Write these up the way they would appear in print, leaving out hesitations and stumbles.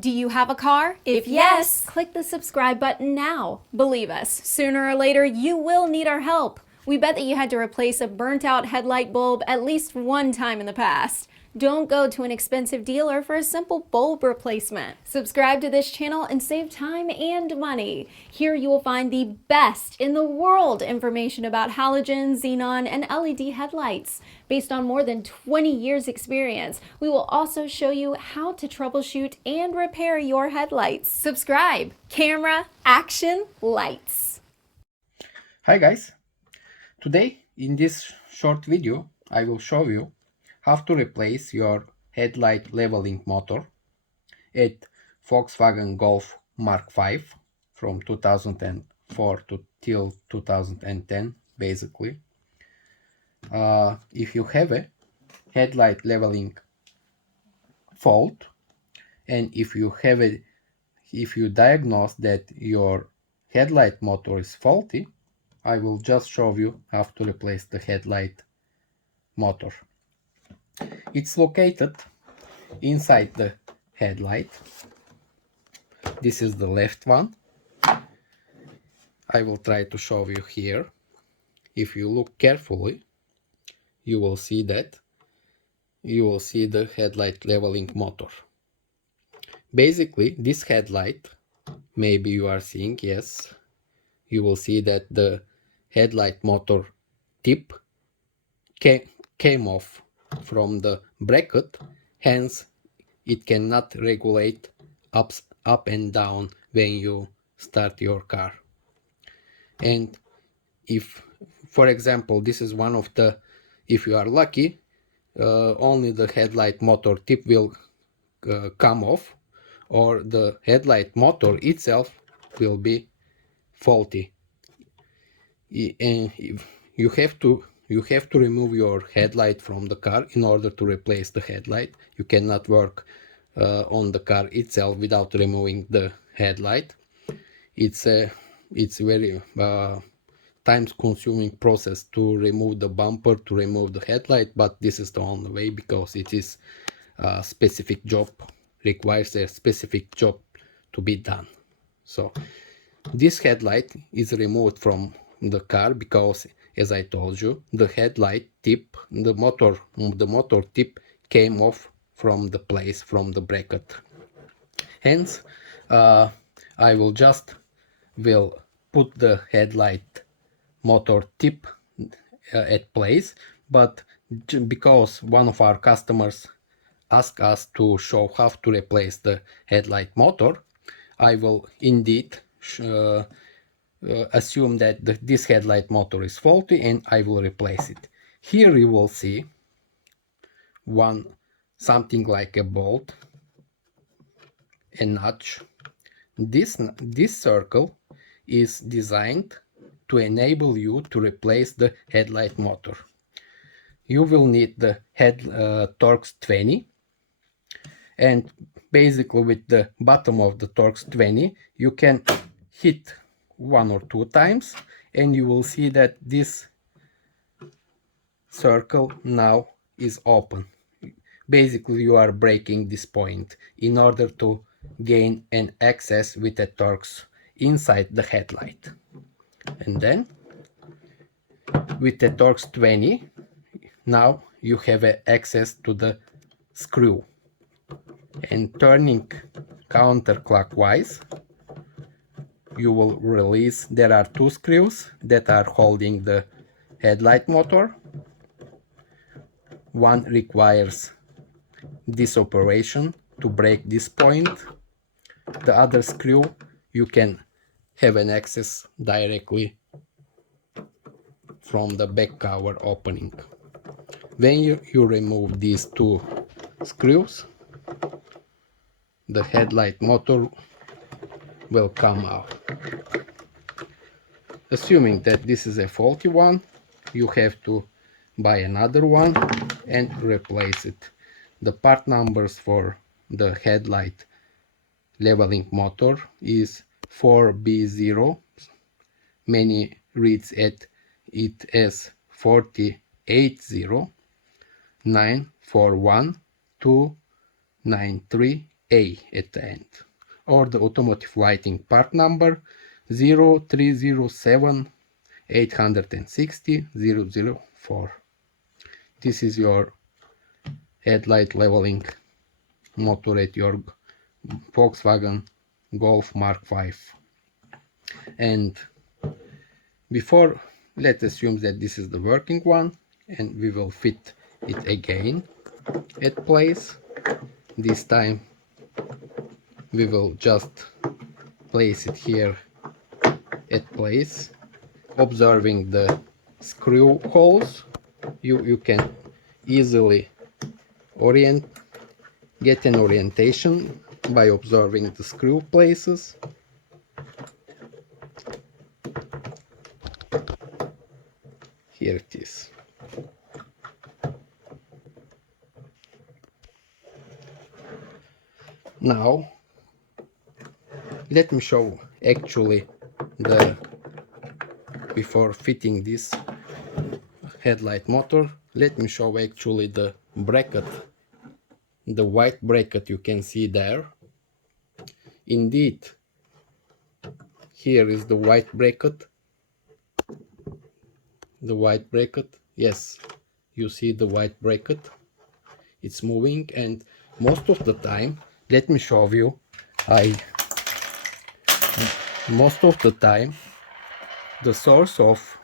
Do you have a car? If yes, click the subscribe button now. Believe us, sooner or later you will need our help. We bet that you had to replace a burnt out headlight bulb at least one time in the past. Don't go to an expensive dealer for a simple bulb replacement. Subscribe to this channel and save time and money. Here you will find the best in the world information about halogen, xenon, and LED headlights. Based on more than 20 years experience, we will also show you how to troubleshoot and repair your headlights. Subscribe. Camera, action, lights. Hi guys, today in this short video I will show you how to replace your headlight leveling motor at Volkswagen Golf MK5 from 2004 to till 2010 basically. If you have a headlight leveling fault and if you diagnose that your headlight motor is faulty, I will just show you how to replace the headlight motor. It's located inside the headlight. This is the left one. I will try to show you here. If you look carefully, you will see the headlight leveling motor. Basically, this headlight, maybe you are seeing, yes, you will see that the headlight motor tip came off from the bracket, hence it cannot regulate up and down when you start your car. And if, for example, this is one of the, if you are lucky, only the headlight motor tip will come off, or the headlight motor itself will be faulty. And you have to remove your headlight from the car in order to replace the headlight. You cannot work on the car itself without removing the headlight. It's very time-consuming process to remove the bumper, to remove the headlight, but this is the only way because it is a specific job, requires a specific job to be done. So this headlight is removed from the car because, as I told you, the headlight tip, the motor tip came off from the place, from the bracket. Hence, I will put the headlight motor tip at place, but because one of our customers asked us to show how to replace the headlight motor, I will indeed assume that this headlight motor is faulty and I will replace it. Here you will see something like a bolt, a notch. This circle is designed to enable you to replace the headlight motor. You will need the Torx 20, and basically with the bottom of the Torx 20 you can hit 1 or 2 times and you will see that this circle now is open. Basically you are breaking this point in order to gain an access with the Torx inside the headlight. And then with the Torx 20 now you have access to the screw, and turning counterclockwise you will release. There are 2 screws that are holding the headlight motor. One requires this operation to break this point. The other screw you can have an access directly from the back cover opening. When you remove these 2 screws, the headlight motor will come out. Assuming that this is a faulty one, you have to buy another one and replace it. The part numbers for the headlight leveling motor is 4B0. Many reads it as 480 941 293 A at the end, or the automotive lighting part number 0307 860 004. This is your headlight leveling motor at your Volkswagen Golf MK5. And before, let's assume that this is the working one, and we will fit it again at place. This time we will just place it here at place, observing the screw holes. You can easily get an orientation by observing the screw places. Here it is. Now let me show actually before fitting this headlight motor, let me show actually the bracket, the white bracket you can see there. Indeed, here is the white bracket. The white bracket, yes, you see the white bracket. It's moving, and most of the time, let me show you, most of the time the source of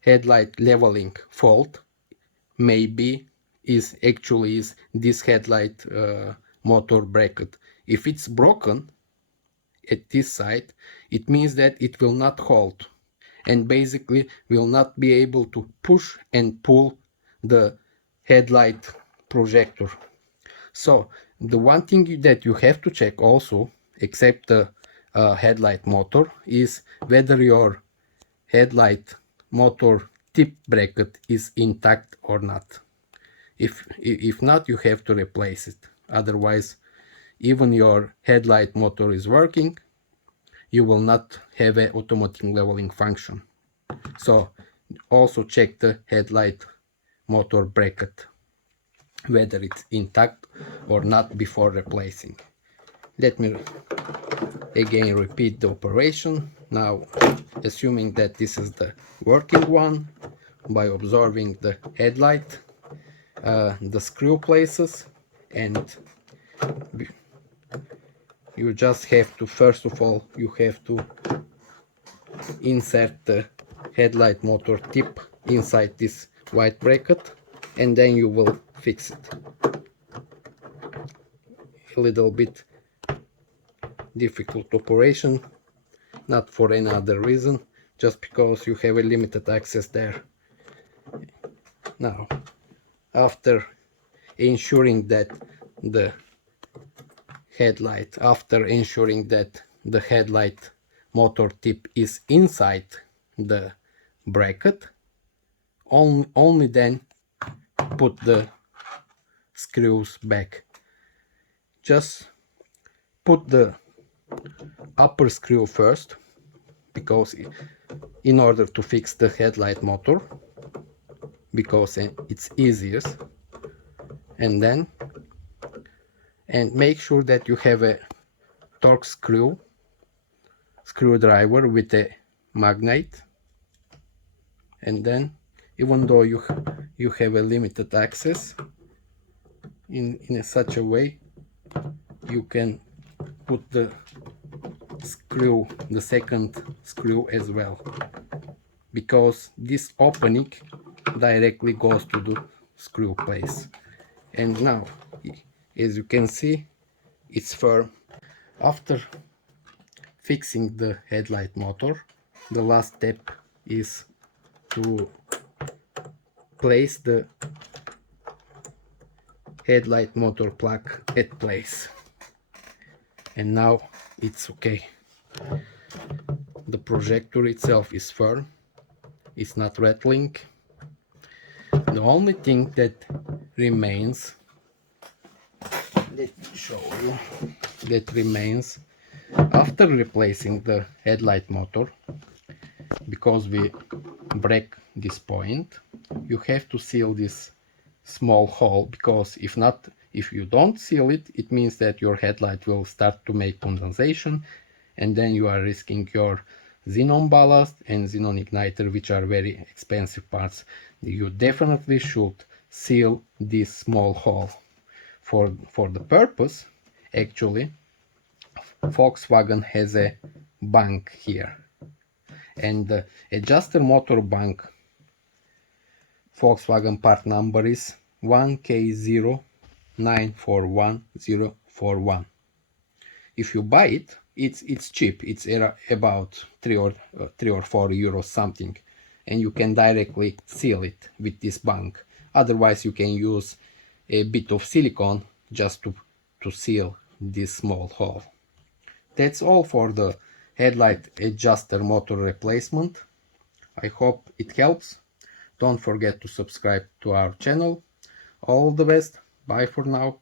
headlight leveling fault is this headlight motor bracket. If it's broken at this side, it means that it will not hold and basically will not be able to push and pull the headlight projector. So the one thing that you have to check also, except the headlight motor, is whether your headlight motor tip bracket is intact or not. If not, you have to replace it. Otherwise, even your headlight motor is working, you will not have an automatic leveling function. So also check the headlight motor bracket, whether it's intact or not, before replacing. Let me again repeat the operation. Now, assuming that this is the working one, by observing the headlight, the screw places, and you just have to, first of all, you have to insert the headlight motor tip inside this white bracket, and then you will fix it. A little bit difficult operation, not for any other reason, just because you have a limited access there. Now, after ensuring that the headlight motor tip is inside the bracket, only then put the screws back. Just put the upper screw first, because in order to fix the headlight motor, because it's easiest, and make sure that you have a Torx screwdriver with a magnet, and then, even though you have a limited access, in such a way you can put the second screw as well, because this opening directly goes to the screw place. And now, as you can see, it's firm. After fixing the headlight motor, the last step is to place the headlight motor plug at place. And now it's okay. The projector itself is firm, it's not rattling. The only thing that remains, let me show you, that remains after replacing the headlight motor, because we break this point, you have to seal this small hole, because if If you don't seal it, it means that your headlight will start to make condensation, and then you are risking your xenon ballast and xenon igniter, which are very expensive parts. You definitely should seal this small hole. For the purpose, actually, Volkswagen has a bank here, and the adjuster motor bank Volkswagen part number is 1K0941041. If you buy it, it's cheap. It's about 3 or 4 euros something, and you can directly seal it with this bank. Otherwise, you can use a bit of silicone just to seal this small hole. That's all for the headlight adjuster motor replacement. I hope it helps. Don't forget to subscribe to our channel. All the best. Bye for now.